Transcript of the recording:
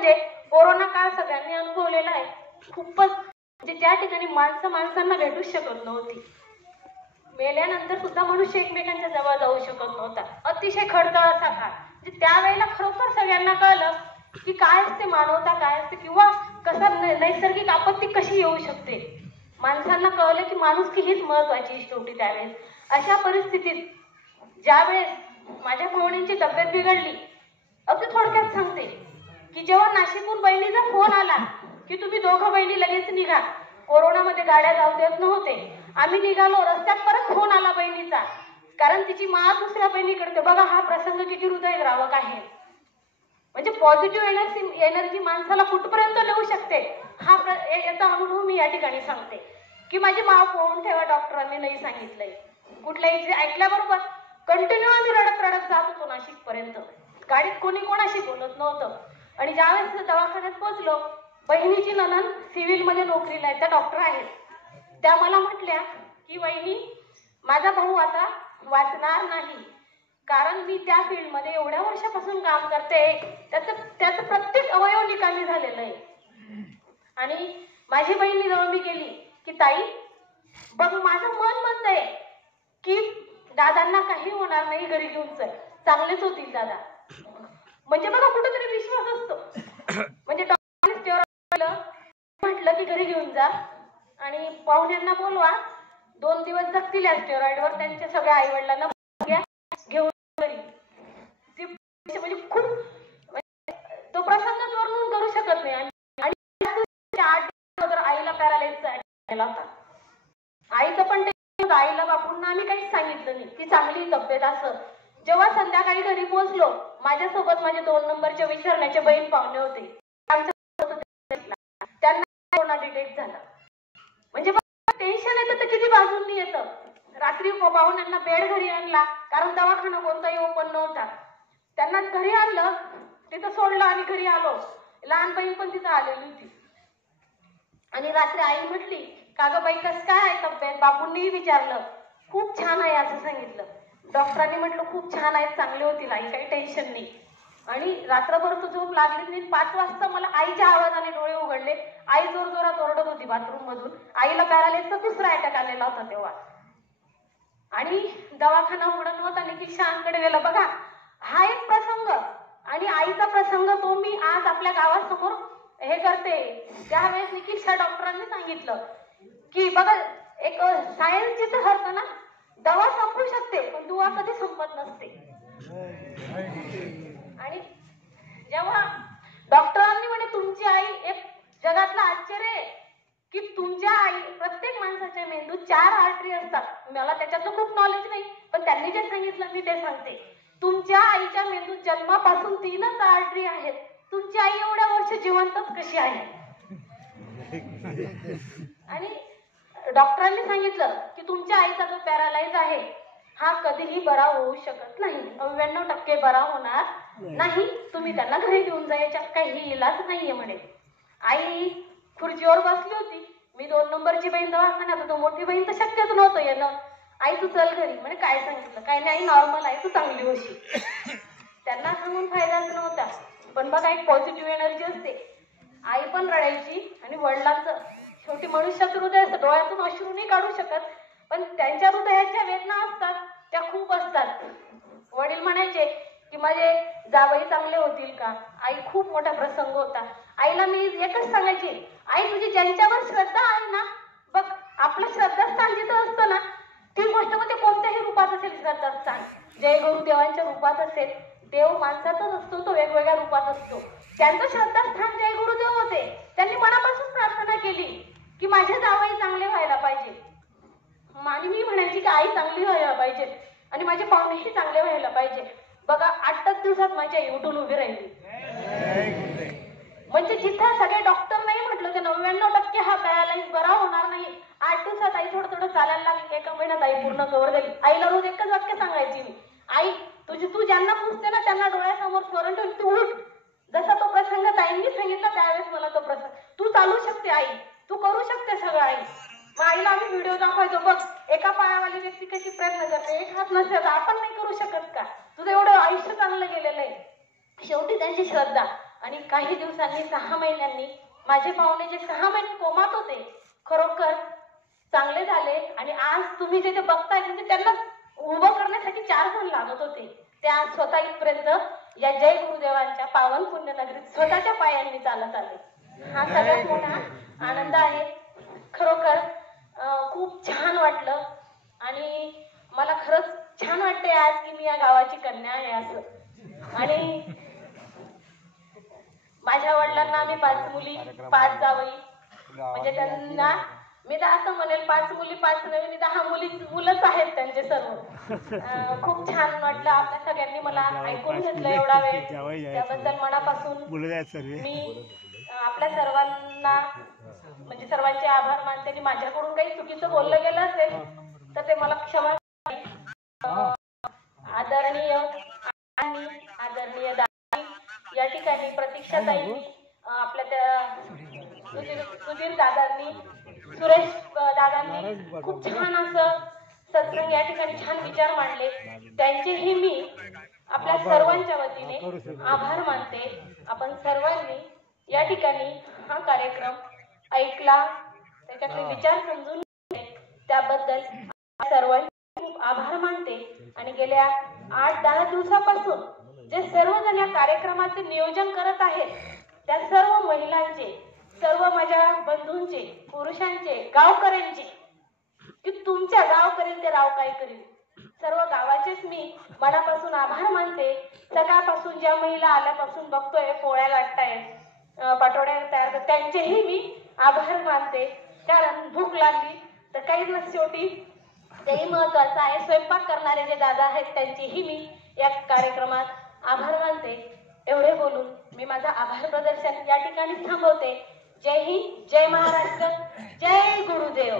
म्हणजे कोरोना काळ सगळ्यांनी अनुभवलेला आहे. खूपच म्हणजे ज्या ठिकाणी माणसांना भेटूच शकत नव्हती. मेल्यानंतर सुद्धा मनुष्य एकमेकांच्या जवळ जाऊ शकत नव्हता. अतिशय खडतर असा काळ. म्हणजे त्यावेळेला खरोखर सगळ्यांना कळलं की काय असते मानवता, काय असते, किंवा कसं नैसर्गिक आपत्ती कशी येऊ शकते. माणसांना कळलं की माणुसकी हीच महत्वाची शेवटी त्यावेळेस. अशा परिस्थितीत ज्यावेळेस माझ्या पाहुण्यांची तब्येत बिघडली, अगदी थोडक्यात सांगते की जेव्हा नाशिकहून बहिणीचा फोन आला की तुम्ही दोघं बहिणी लगेच निघा, कोरोनामध्ये गाड्या जाऊ देत नव्हते, आम्ही निघालो. रस्त्यात परत फोन आला बहिणीचा, कारण तिची मा दुसऱ्या बहिणीकडे. बघा हा प्रसंग किती हृदयद्रावक आहे. म्हणजे पॉझिटिव्ह एनर्जी माणसाला कुठपर्यंत नेऊ शकते याचा अनुभव मी या ठिकाणी सांगते की माझी माव पोहून ठेवा डॉक्टरांनी नाही सांगितलंय. कुठल्याही ऐकल्याबरोबर कंटिन्यू आम्ही रडत रडत जात होतो नाशिक पर्यंत. गाडीत कोणी कोणाशी बोलत नव्हतं. आणि ज्यावेळेस दवाखान्यात पोहोचलो, बहिणीची नणंद सिव्हिल मध्ये नोकरीला आहे, त्या डॉक्टर आहेत. त्या मला म्हटल्या की वहिनी, माझा भाऊ आता वाचणार नाही, कारण मी त्या फील्ड मध्ये एवढ्या वर्षापासून काम करते, त्याचं प्रत्येक अवयव निकामी झालेलं आहे. आणि माझी बहिणी जवळ मी गेली की ताई बघ, माझं मन म्हणतंय की दादांना काही होणार नाही, घरी घेऊन चल, चांगलेच होतील दादा. म्हणजे बघा कुठेतरी विश्वास असतो. म्हणजे डॉक्टर म्हटलं की घरी घेऊन जा आणि पाहुण्यांना बोलवा, 2 दिवस जगतील या स्टेरॉइडवर, त्यांच्या सगळ्या आई वडिलांना घेऊन घरी. म्हणजे खूप तो प्रसंगच वर्णन करू शकत नाही. आणि 8 दिवस आईला पॅरालाइजचा झाला होता. आईचं पण ते आईला बापूंना आम्ही काहीच सांगितलं नाही की चांगली तब्येत असं. जेव्हा संध्याकाळी घरी पोहोचलो, माझ्यासोबत माझे 2 नंबरचे विसरण्याचे बहीण पाहुणे होते. त्यांना कोरोना डिटेक्ट झाला. म्हणजे टेन्शन येतं तर किती बाजूंनी येतं. रात्री पाहुण्यांना बेड घरी आणला, कारण दवाखाना कोणताही ओपन नव्हता. त्यांना घरी आणलं, तिथं सोडलं आणि घरी आलो. लहान बहीण पण तिथं आलेली होती. आणि रात्री आई म्हटली, का ग बाई कसं काय आहे तब्येत? बापूंनीही विचारलं. खूप छान आहे असं सांगितलं. डॉक्टरांनी म्हटलं खूप छान आहे, चांगली होतील आई, काही टेन्शन नाही. आणि रात्रभर तो झोप लागली नाही. 5 वाजता मला आईच्या आवाजाने डोळे उघडले. आई जोर जोरात ओरडत होती बाथरूम मधून. आईला पॅरालाइजचा दुसरा अटॅक आलेला होता तेव्हा. आणि दवाखाना उघडत नव्हता. निखिल शाळांकडे गेला. बघा हा एक प्रसंग आणि आईचा प्रसंग तो मी आज आपल्या गावासमोर हे करते. त्यावेळेस निखिल शाह डॉक्टरांनी सांगितलं की बघा, एक सायन्स जिथं हरतं ना, दवा संपू शकते पण दुवा कधी संपत नसते. आणि जेव्हा डॉक्टरांनी म्हणे तुमची आई एक जगातलं आश्चर्य आहे की तुमच्या आई, प्रत्येक माणसाच्या मेंदूत 4 आर्टरी असतात. मला त्याच्यातलं खूप नॉलेज नाही, पण त्यांनी जे सांगितलं मी ते सांगते. तुमच्या आईच्या मेंदूत जन्मापासून 3च आर्टरी आहेत. तुमची आई एवढ्या वर्ष जिवंतच कशी आहे? आणि डॉक्टरांनी सांगितलं की तुमच्या आईचा जो पॅरालाइज आहे हा कधीही बरा होऊ शकत नाही, 99% बरा होणार नाही. तुम्ही त्यांना घरी घेऊन जा, याच्यात काही इलाज नाहीये म्हणे. आई खुर्चीवर बसली होती. मी 2 नंबरची बहीण दवाखान्यात होतो. मोठी बहीण तर शक्यच नव्हतं येणं. आई तू चल घरी. म्हणे काय सांगितलं? काही नाही, नॉर्मल आहे, तू चांगली होशील. त्यांना सांगून फायदाच नव्हता. पण बघा एक पॉझिटिव्ह एनर्जी असते. आई पण रडायची आणि वडिलांचं, शेवटी मनुष्याचं हृदय असतं, डोळ्यातून अश्रू नाही काढू शकत, पण त्यांच्या हृदयाच्या वेदना असतात त्या खूप असतात. वडील म्हणायचे की माझे जावई चांगले होतील का? आई खूप मोठा प्रसंग होता. आईला मी एकच सांगायची, आई तुझी ज्यांच्यावर श्रद्धा आहे ना, बघ आपलं श्रद्धास्थान जिथं असतं ना, ती गोष्ट मध्ये कोणत्याही रूपात असेल श्रद्धास्थान, जय गुरुदेवांच्या रूपात असेल, देव माणसाचाच असतो, तो वेगवेगळ्या रूपात असतो. त्यांचं श्रद्धास्थान जय गुरुदेव होते. त्यांनी मनापासून प्रार्थना केली की माझे जावई चांगले व्हायला पाहिजे. मी म्हणायची की आई चांगली व्हायला पाहिजे आणि माझे पाहुणेही चांगले व्हायला पाहिजे. बघा 8च दिवसात माझी आई उठून उभी राहिली. म्हणजे जिथं सगळे डॉक्टर नाही म्हटलं ते 99% हा पॅरालाइज बरा होणार नाही, 8 दिवसात आई थोडं थोडं चालायला लागली. 1 महिन्यात आई पूर्ण कव्हर झाली. आईला रोज एकच वाक्य सांगायची मी, आई तू ज्यांना पुसते ना त्यांना डोळ्यासमोर स्मरण ठेव, तू उठ. जसा तो प्रसंग ताईंनी सांगितला त्यावेळेस मला तो प्रसंग, तू चालू शकते आई, तू करू शकते सगळं आई. मग आईला आम्ही व्हिडिओ दाखवायचो, बघ एका पायावाली व्यक्ती कशी प्रयत्न करते, एक हात नसल्याचा आपण नाही करू शकत का? तुझं एवढं आयुष्य चांगलं गेलेलं आहे. शेवटी त्यांची श्रद्धा. आणि काही दिवसांनी 6 महिन्यांनी माझे पाहुणे जे 6 महिने कोमात होते खरोखर चांगले झाले आणि आज तुम्ही जे ते बघताय म्हणजे त्यांना उभं करण्यासाठी 4 जण लागत होते. ते आज स्वतः इथपर्यंत या जय गुरुदेवांच्या पावन पुण्यनगरीत स्वतःच्या पायांनी चालत आले. हा सगळ्यात मोठा आनंद आहे. खरोखर खूप छान वाटलं आणि मला खरंच छान वाटतंय आज की मी या गावाची कन्या आहे असं. आणि माझ्या वडिलांना आम्ही 5 मुली 5 जावई म्हणजे त्यांना मी तर असं म्हणेल 5 मुली 5 नवीन 10 मुलंच आहेत त्यांचे सर्व. खूप छान वाटलं आपल्या सगळ्यांनी मला ऐकून घेतलं एवढा वेळ त्याबद्दल मनापासून मी आपल्या सर्वांना म्हणजे सर्वांचे आभार मानते. आणि माझ्याकडून काही चुकीचं बोललं गेलं असेल तर ते मला क्षमा. आदरणीय आणि आदरणीय या ठिकाणी प्रतीक्षाताई आपल्या त्या सुधीर दादांनी सुरेश दादांनी खूप छान असं सत्संग या ठिकाणी छान विचार मांडले. त्यांचेही मी आपल्या सर्वांच्या वतीने आभार मानते. आपण सर्वांनी या ठिकाणी हा कार्यक्रम ऐकला त्याच्यातले विचार समजून घेतले त्याबद्दल सर्वांचे खूप आभार मानते. आणि गेल्या 8-10 दिवसापासून जे सर्वजण या कार्यक्रमाचे नियोजन करत आहेत त्या सर्व महिलांचे सर्व माझ्या बंधूंचे पुरुषांचे गावकऱ्यांचे की तुमच्या गाव करेल ते राव काय करेल सर्व गावाचेच मी मनापासून आभार मानते. सकाळपासून ज्या महिला आल्यापासून बघतोय पोळ्या लाटताय पाटोड्या तयार त्यांचेही मी आभार मानते. कारण भूक लागली तर काही न शेवटी तेही महत्वाचं आहे. स्वयंपाक करणारे जे दादा आहेत त्यांचेही मी या कार्यक्रमात आभार मानते. एवढे बोलून मी माझा आभार प्रदर्शन या ठिकाणी थांबवते. जय हिंद, जय महाराष्ट्र, जय गुरुदेव.